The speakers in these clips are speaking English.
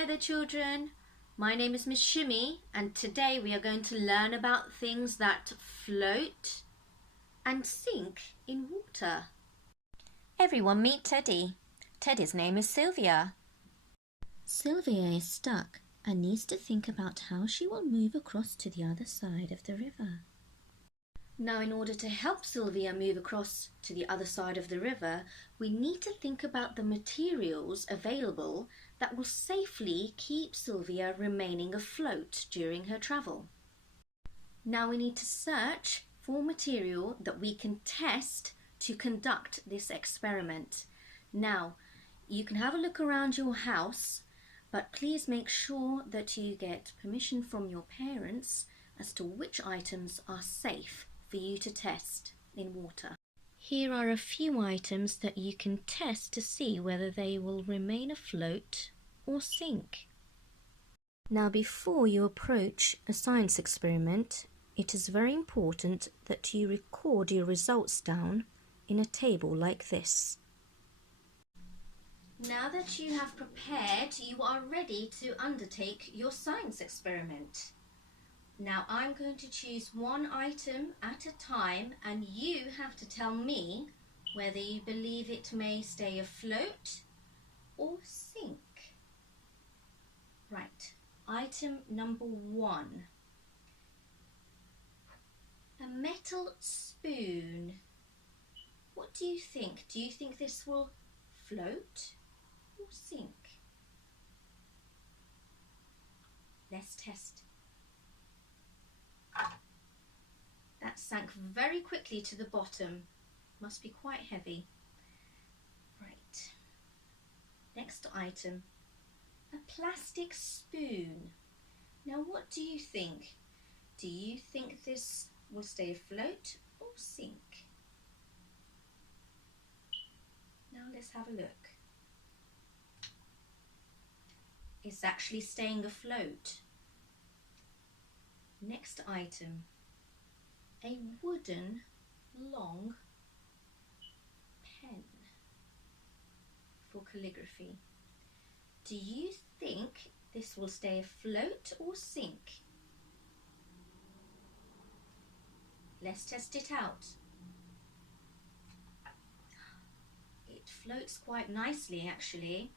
Hello there children, my name is Miss Shimmy and today we are going to learn about things that float and sink in water. Everyone meet Teddy. Teddy's name is Sylvia. Sylvia is stuck and needs to think about how she will move across to the other side of the river. Now, in order to help Sylvia move across to the other side of the river, we need to think about the materials available that will safely keep Sylvia remaining afloat during her travel. Now we need to search for material that we can test to conduct this experiment. Now, you can have a look around your house, but please make sure that you get permission from your parents as to which items are safe for you to test in water. Here are a few items that you can test to see whether they will remain afloat or sink. Now, before you approach a science experiment, it is very important that you record your results down in a table like this. Now that you have prepared, you are ready to undertake your science experiment. Now I'm going to choose one item at a time and you have to tell me whether you believe it may stay afloat or sink. Right, item number 1. A metal spoon. What do you think? Do you think this will float or sink? Let's test. That sank very quickly to the bottom. Must be quite heavy. Right. Next item. A plastic spoon. Now what do you think? Do you think this will stay afloat or sink? Now let's have a look. It's actually staying afloat. Next item. A wooden long pen for calligraphy. Do you think this will stay afloat or sink? Let's test it out. It floats quite nicely actually.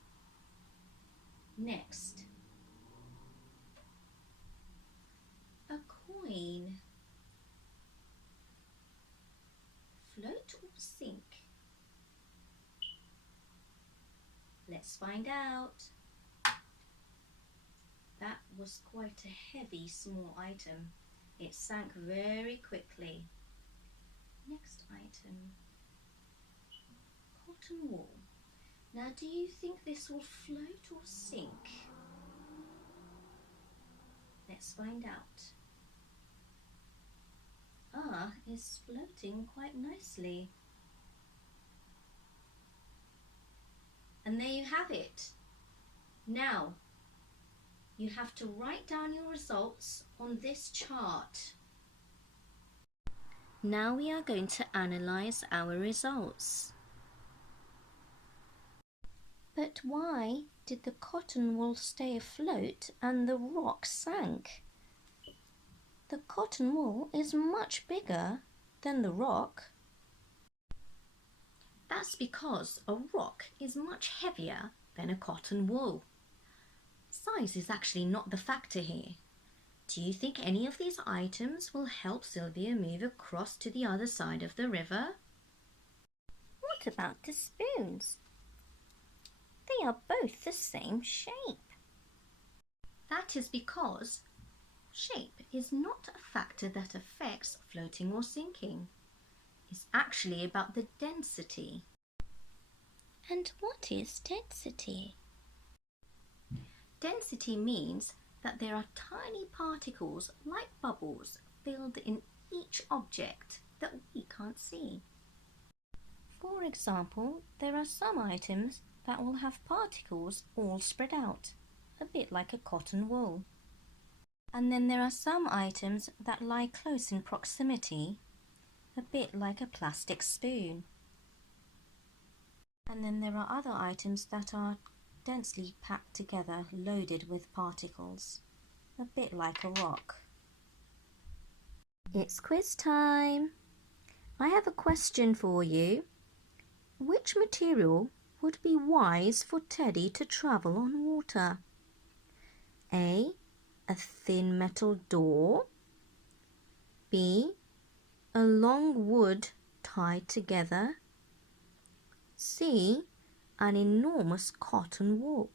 Next. A coin. Float or sink? Let's find out. That was quite a heavy small item. It sank very quickly. Next item. Cotton wool. Now do you think this will float or sink? Let's find out. Is floating quite nicely. And there you have it. Now, you have to write down your results on this chart. Now we are going to analyze our results. But why did the cotton wool stay afloat and the rock sank? The cotton wool is much bigger than the rock. That's because a rock is much heavier than a cotton wool. Size is actually not the factor here. Do you think any of these items will help Sylvia move across to the other side of the river? What about the spoons? They are both the same shape. That is because shape is not a factor that affects floating or sinking. It's actually about the density. And what is density? Density means that there are tiny particles like bubbles filled in each object that we can't see. For example, there are some items that will have particles all spread out, a bit like a cotton wool. And then there are some items that lie close in proximity, a bit like a plastic spoon. And then there are other items that are densely packed together, loaded with particles, a bit like a rock. It's quiz time. I have a question for you. Which material would be wise for Teddy to travel on water? A thin metal door. B, a long wood tied together. C, an enormous cotton wool.